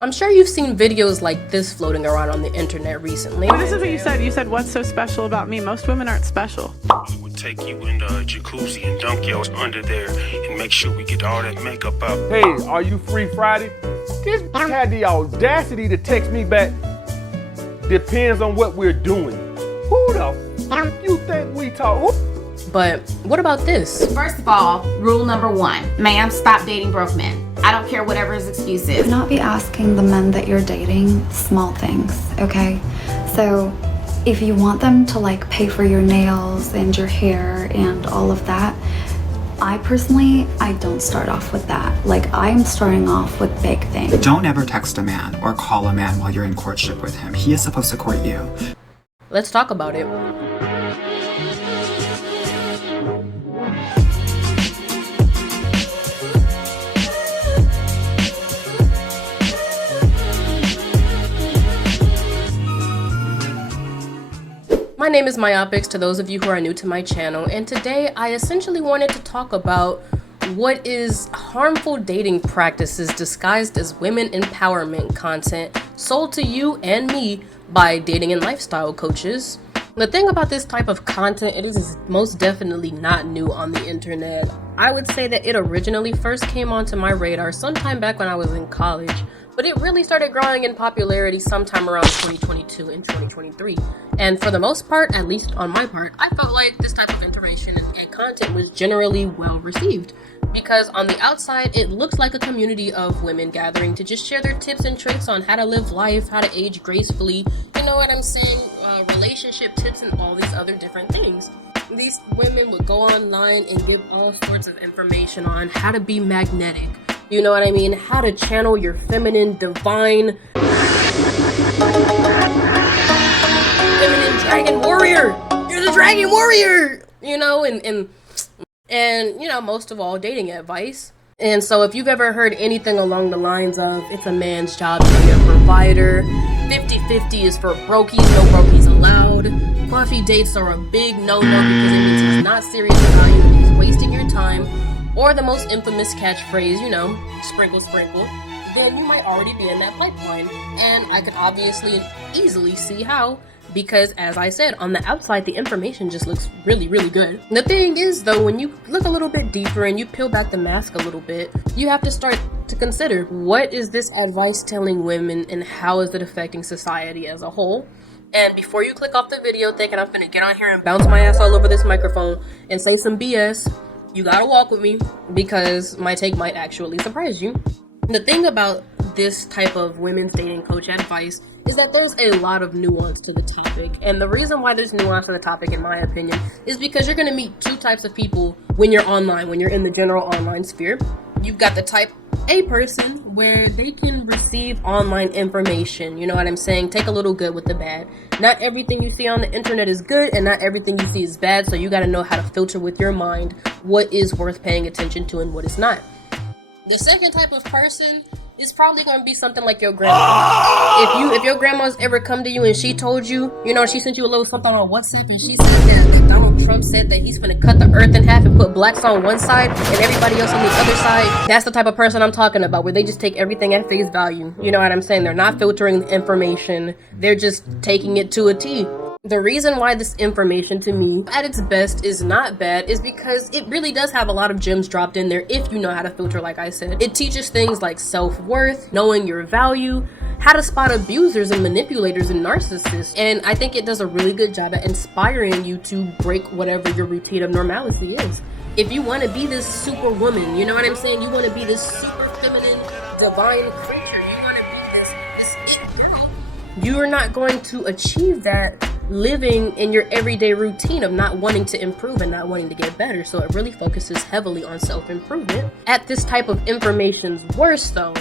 I'm sure you've seen videos like this floating around on the internet recently. This is what you said. You said, what's so special about me? Most women aren't special. We would take you in the jacuzzi and dunk you under there and make sure we get all that makeup out. Hey, are you free Friday? This had the audacity to text me back. Depends on what we're doing. Who the f you think we talk? But what about this? First of all, rule number 1, ma'am, stop dating broke men. I don't care whatever his excuse is. Do not be asking the men that you're dating small things, okay? So if you want them to like pay for your nails and your hair and all of that, I don't start off with that. Like, I'm starting off with big things. Don't ever text a man or call a man while you're in courtship with him. He is supposed to court you. Let's talk about it. My name is Myopics to those of you who are new to my channel, and today I essentially wanted to talk about what is harmful dating practices disguised as women empowerment content sold to you and me by dating and lifestyle coaches. The thing about this type of content, it is most definitely not new on the internet. I would say that it originally first came onto my radar sometime back when I was in college, but it really started growing in popularity sometime around 2022 and 2023. And for the most part, at least on my part, I felt like this type of information and content was generally well received. Because on the outside, it looks like a community of women gathering to just share their tips and tricks on how to live life, how to age gracefully, you know what I'm saying, relationship tips and all these other different things. These women would go online and give all sorts of information on how to be magnetic, you know what I mean, how to channel your feminine, divine, feminine dragon warrior. You're the dragon warrior, you know, and you know, most of all, dating advice. And so if you've ever heard anything along the lines of it's a man's job to be a provider, 50-50 is for brokies, no brokies allowed, coffee dates are a big no-no because it means he's not serious about you and he's wasting your time, or the most infamous catchphrase, you know, sprinkle sprinkle, then you might already be in that pipeline. And I could obviously easily see how, because as I said, on the outside the information just looks really, really good. The thing is though, when you look a little bit deeper and you peel back the mask a little bit, you have to start to consider, what is this advice telling women and how is it affecting society as a whole? And before you click off the video thinking I'm gonna get on here and bounce my ass all over this microphone and say some BS, you gotta walk with me because my take might actually surprise you. The thing about this type of women's dating coach advice is that there's a lot of nuance to the topic. And the reason why there's nuance to the topic, in my opinion, is because you're going to meet two types of people when you're online, when you're in the general online sphere. You've got the type A person where they can receive online information, you know what I'm saying? Take a little good with the bad. Not everything you see on the internet is good and not everything you see is bad, so you got to know how to filter with your mind what is worth paying attention to and what is not. The second type of person is probably going to be something like your grandma. If your grandma's ever come to you and she told you, you know, she sent you a little something on WhatsApp and she said that Donald Trump said that he's gonna cut the earth in half and put blacks on one side and everybody else on the other side, that's the type of person I'm talking about, where they just take everything at face value. You know what I'm saying? They're not filtering the information. They're just taking it to a T. The reason why this information to me at its best is not bad is because it really does have a lot of gems dropped in there if you know how to filter, like I said. It teaches things like self-worth, knowing your value, how to spot abusers and manipulators and narcissists, and I think it does a really good job at inspiring you to break whatever your routine of normality is. If you want to be this super woman, you know what I'm saying? You want to be this super feminine, divine creature. You want to be this it girl. You are not going to achieve that living in your everyday routine of not wanting to improve and not wanting to get better. So it really focuses heavily on self-improvement. At this type of information's worst though,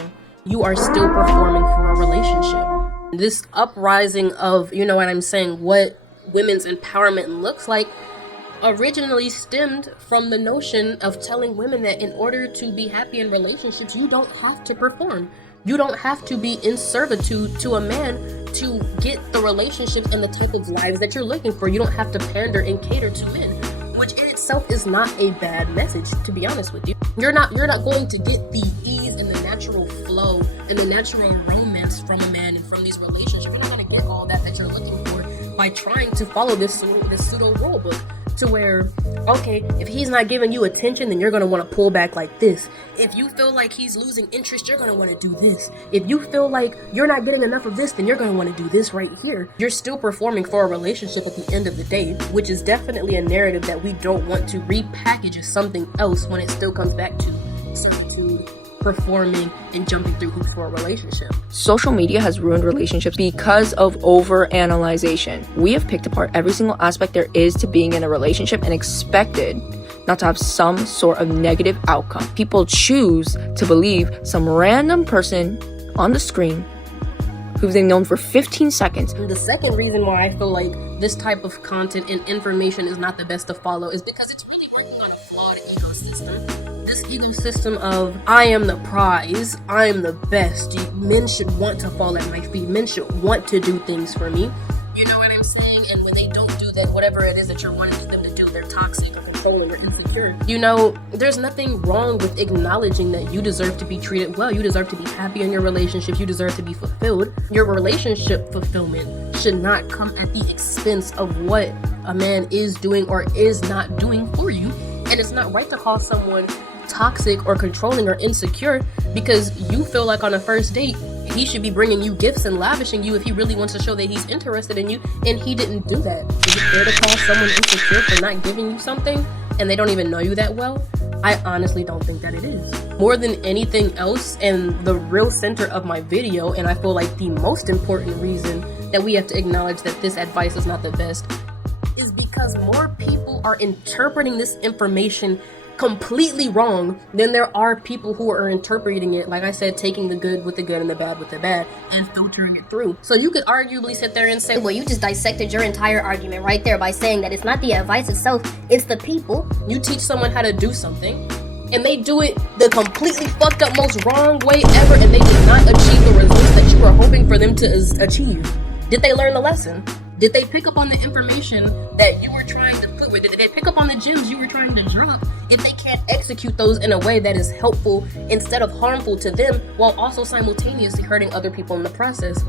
you are still performing for a relationship. This uprising of, you know what I'm saying, what women's empowerment looks like originally stemmed from the notion of telling women that in order to be happy in relationships, you don't have to perform. You don't have to be in servitude to a man to get the relationships and the type of lives that you're looking for. You don't have to pander and cater to men, which in itself is not a bad message, to be honest with you. You're not going to get the ease and the natural flow and the natural romance compliments from a man and from these relationships. You're not going to get all that you're looking for by trying to follow this pseudo rule book. To where, okay, if he's not giving you attention, then you're going to want to pull back like this. If you feel like he's losing interest, you're going to want to do this. If you feel like you're not getting enough of this, then you're going to want to do this right here. You're still performing for a relationship at the end of the day, which is definitely a narrative that we don't want to repackage as something else when it still comes back to servitude, performing, and jumping through hoops for a relationship. Social media has ruined relationships because of overanalyzation. We have picked apart every single aspect there is to being in a relationship and expected not to have some sort of negative outcome. People choose to believe some random person on the screen who they've known for 15 seconds. The second reason why I feel like this type of content and information is not the best to follow is because it's really working on a flawed ecosystem. This ecosystem of, I am the prize, I am the best, men should want to fall at my feet, men should want to do things for me. You know what I'm saying? And when they don't do that, whatever it is that you're wanting them to do, they're toxic or controlling or insecure. You know, there's nothing wrong with acknowledging that you deserve to be treated well, you deserve to be happy in your relationship, you deserve to be fulfilled. Your relationship fulfillment should not come at the expense of what a man is doing or is not doing for you. And it's not right to call someone toxic or controlling or insecure because you feel like on a first date he should be bringing you gifts and lavishing you if he really wants to show that he's interested in you, and he didn't do that. Is it fair to call someone insecure for not giving you something and they don't even know you that well? I honestly don't think that it is. More than anything else, and the real center of my video, and I feel like the most important reason that we have to acknowledge that this advice is not the best, is because more people are interpreting this information completely wrong than there are people who are interpreting it, like I said, taking the good with the good and the bad with the bad and filtering it through. So you could arguably sit there and say, well, you just dissected your entire argument right there by saying that it's not the advice itself, it's the people. You teach someone how to do something and they do it the completely fucked up most wrong way ever, and they did not achieve the results that you were hoping for them to achieve. Did they learn the lesson? Did they pick up on the information that you were trying to put with it? Did they pick up on the gems you were trying to drop? If they can't execute those in a way that is helpful instead of harmful to them, while also simultaneously hurting other people in the process,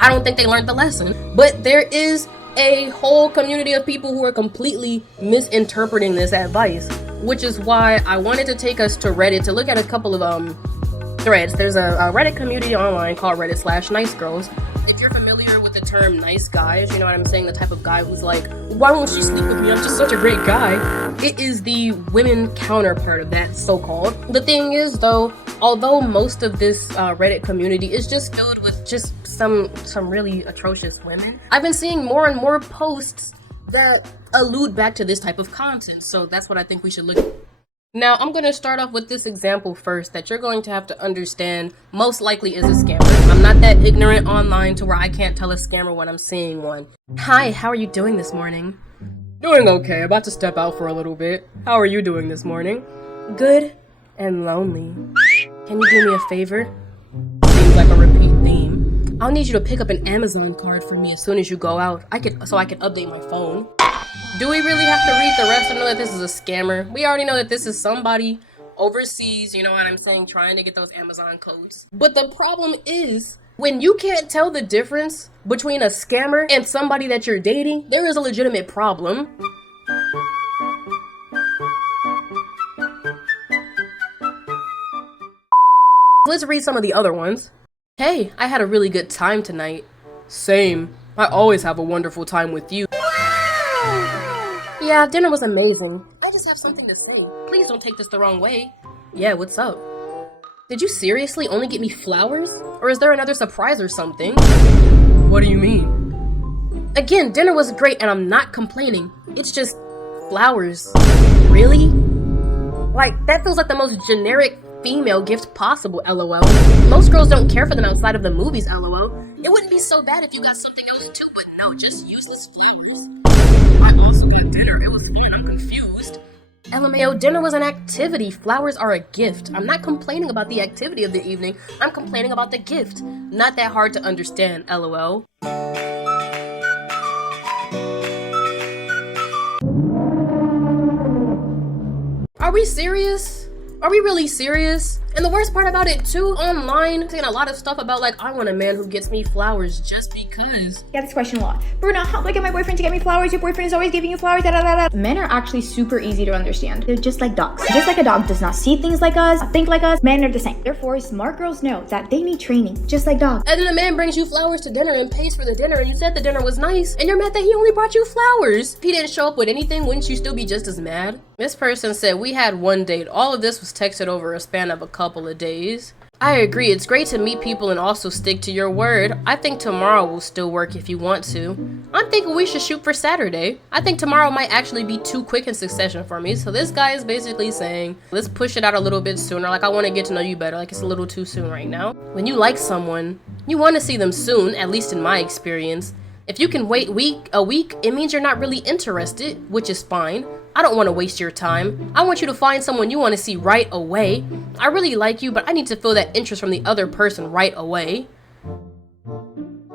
I don't think they learned the lesson. But there is a whole community of people who are completely misinterpreting this advice, which is why I wanted to take us to Reddit to look at a couple of threads. There's a Reddit community online called Reddit/NiceGirls. If you're familiar with the term nice guys, you know what I'm saying, the type of guy who's like, why won't she sleep with me? I'm just such a great guy. It is the women counterpart of that, so-called. The thing is, though, although most of this Reddit community is just filled with just some really atrocious women, I've been seeing more and more posts that allude back to this type of content. So that's what I think we should look at. Now, I'm going to start off with this example first that you're going to have to understand most likely is a scammer. I'm not that ignorant online to where I can't tell a scammer when I'm seeing one. Hi, how are you doing this morning? Doing okay, about to step out for a little bit. How are you doing this morning? Good and lonely. Can you do me a favor? Seems like a repeat theme. I'll need you to pick up an Amazon card for me as soon as you go out. So I can update my phone. Do we really have to read the rest to know that this is a scammer? We already know that this is somebody overseas, you know what I'm saying, trying to get those Amazon codes. But the problem is, when you can't tell the difference between a scammer and somebody that you're dating, there is a legitimate problem. Let's read some of the other ones. Hey, I had a really good time tonight. Same. I always have a wonderful time with you. Yeah, dinner was amazing. I just have something to say. Please don't take this the wrong way. Yeah, what's up? Did you seriously only get me flowers? Or is there another surprise or something? What do you mean? Again, dinner was great and I'm not complaining. It's just flowers. Really? Like, that feels like the most generic female gift possible, LOL. Most girls don't care for them outside of the movies, LOL. It wouldn't be so bad if you got something else too, but no, just useless flowers. I also had dinner. It was fun. I'm confused. LMAO, dinner was an activity. Flowers are a gift. I'm not complaining about the activity of the evening. I'm complaining about the gift. Not that hard to understand, LOL. Are we serious? Are we really serious? And the worst part about it too, online, seeing a lot of stuff about like, I want a man who gets me flowers just because. Get this question a lot. Bruno, how do I get my boyfriend to get me flowers? Your boyfriend is always giving you flowers, da da da da. Men are actually super easy to understand. They're just like dogs. Just like a dog does not see things like us, think like us, men are the same. Therefore, smart girls know that they need training, just like dogs. And then a man brings you flowers to dinner and pays for the dinner, and you said the dinner was nice, and you're mad that he only brought you flowers. If he didn't show up with anything, wouldn't you still be just as mad? This person said, we had one date. All of this was texted over a span of a couple of days. I agree, it's great to meet people and also stick to your word. I think tomorrow will still work if you want to. I'm thinking we should shoot for Saturday. I think tomorrow might actually be too quick in succession for me. So this guy is basically saying, let's push it out a little bit sooner. Like, I want to get to know you better. Like, it's a little too soon right now. When you like someone, you want to see them soon, at least in my experience. If you can wait a week, it means you're not really interested, which is fine. I don't want to waste your time. I want you to find someone you want to see right away. I really like you, but I need to feel that interest from the other person right away.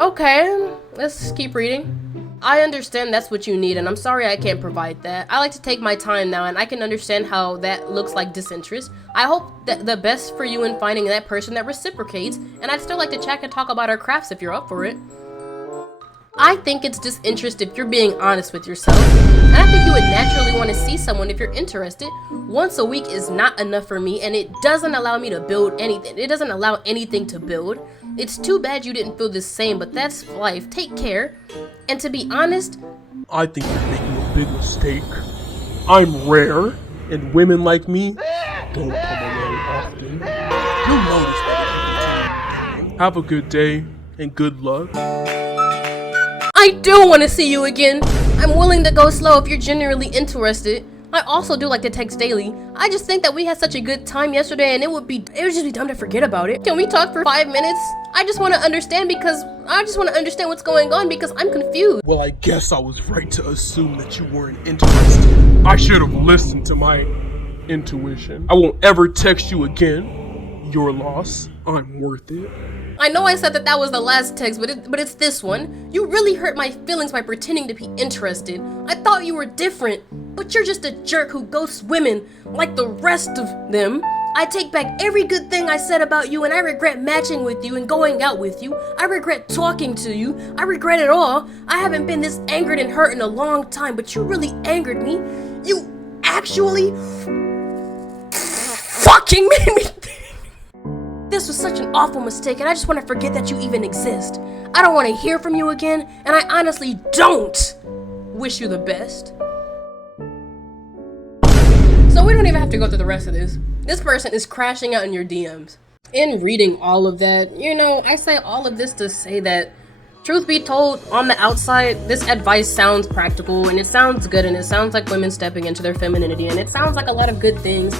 Okay, let's keep reading. I understand that's what you need, and I'm sorry I can't provide that. I like to take my time now, and I can understand how that looks like disinterest. I hope that the best for you in finding that person that reciprocates, and I'd still like to chat and talk about our crafts if you're up for it. I think it's disinterest if you're being honest with yourself, and I think you would naturally want to see someone if you're interested. Once a week is not enough for me, and it doesn't allow me to build anything. It doesn't allow anything to build. It's too bad you didn't feel the same, but that's life. Take care. And to be honest, I think you're making a big mistake. I'm rare, and women like me don't come along often. You'll notice that. Have a good day, and good luck. I do want to see you again. I'm willing to go slow if you're genuinely interested. I also do like to text daily. I just think that we had such a good time yesterday, and it would just be dumb to forget about it. Can we talk for 5 minutes? I just want to understand what's going on because I'm confused. Well, I guess I was right to assume that you weren't interested. I should have listened to my intuition. I won't ever text you again. Your loss. I'm worth it. I know I said that was the last text, but it's this one. You really hurt my feelings by pretending to be interested. I thought you were different, but you're just a jerk who ghosts women like the rest of them. I take back every good thing I said about you, and I regret matching with you and going out with you. I regret talking to you. I regret it all. I haven't been this angered and hurt in a long time, but you really angered me. You actually fucking made me think. This was such an awful mistake, and I just want to forget that you even exist. I don't want to hear from you again, and I honestly don't wish you the best. So we don't even have to go through the rest of this. This person is crashing out in your DMs. In reading all of that, I say all of this to say that, truth be told, on the outside, this advice sounds practical, and it sounds good, and it sounds like women stepping into their femininity, and it sounds like a lot of good things.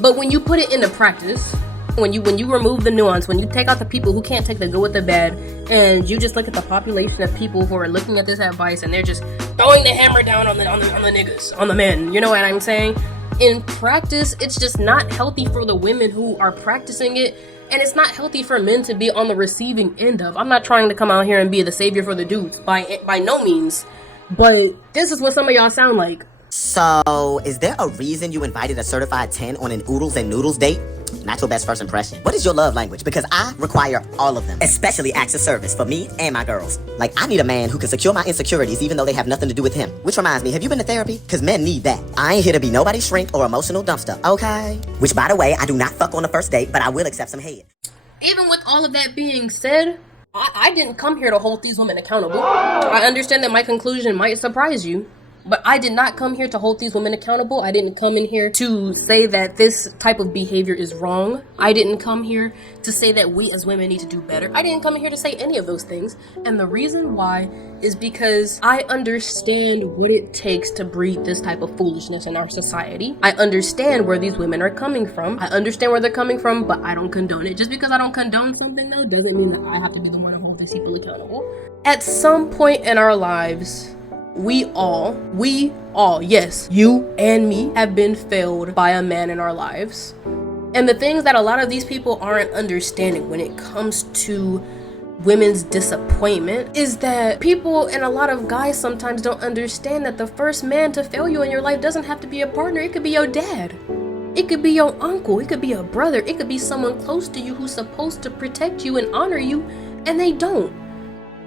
But when you put it into practice, when you remove the nuance, when you take out the people who can't take the good with the bad, and you just look at the population of people who are looking at this advice and they're just throwing the hammer down on the niggas, on the men, you know what I'm saying? In practice, it's just not healthy for the women who are practicing it, and it's not healthy for men to be on the receiving end of. I'm not trying to come out here and be the savior for the dudes, by no means, but this is what some of y'all sound like. So, is there a reason you invited a certified 10 on an oodles and noodles date? Not your best first impression. What is your love language? Because I require all of them, especially acts of service for me and my girls. Like, I need a man who can secure my insecurities even though they have nothing to do with him. Which reminds me, have you been to therapy? Because men need that. I ain't here to be nobody's shrink or emotional dumpster, okay? Which, by the way, I do not fuck on the first date, but I will accept some head. Even with all of that being said, I didn't come here to hold these women accountable. I understand that my conclusion might surprise you, but I did not come here to hold these women accountable. I didn't come in here to say that this type of behavior is wrong. I didn't come here to say that we as women need to do better. I didn't come here to say any of those things. And the reason why is because I understand what it takes to breed this type of foolishness in our society. I understand where these women are coming from. I understand where they're coming from, but I don't condone it. Just because I don't condone something, though, doesn't mean that I have to be the one who holds these people accountable. At some point in our lives, we all, yes, you and me, have been failed by a man in our lives. And the things that a lot of these people aren't understanding when it comes to women's disappointment is that people and a lot of guys sometimes don't understand that the first man to fail you in your life doesn't have to be a partner. It could be your dad. It could be your uncle, it could be a brother, it could be someone close to you who's supposed to protect you and honor you, and they don't.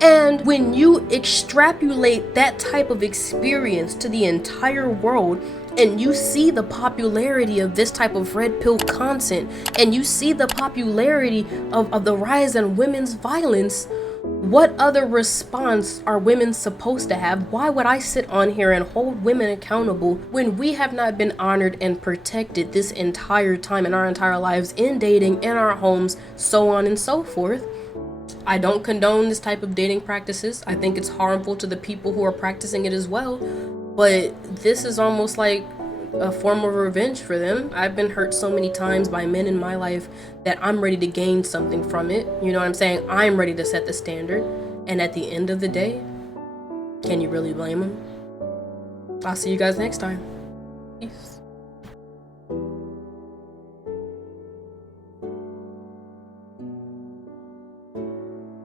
And when you extrapolate that type of experience to the entire world, and you see the popularity of this type of red pill content, and you see the popularity of the rise in women's violence, what other response are women supposed to have? Why would I sit on here and hold women accountable when we have not been honored and protected this entire time in our entire lives, in dating, in our homes, so on and so forth? I don't condone this type of dating practices. I think it's harmful to the people who are practicing it as well. But this is almost like a form of revenge for them. I've been hurt so many times by men in my life that I'm ready to gain something from it. You know what I'm saying? I'm ready to set the standard. And at the end of the day, can you really blame them? I'll see you guys next time. Peace.